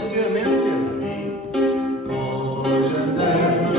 Все синиця, кожен день.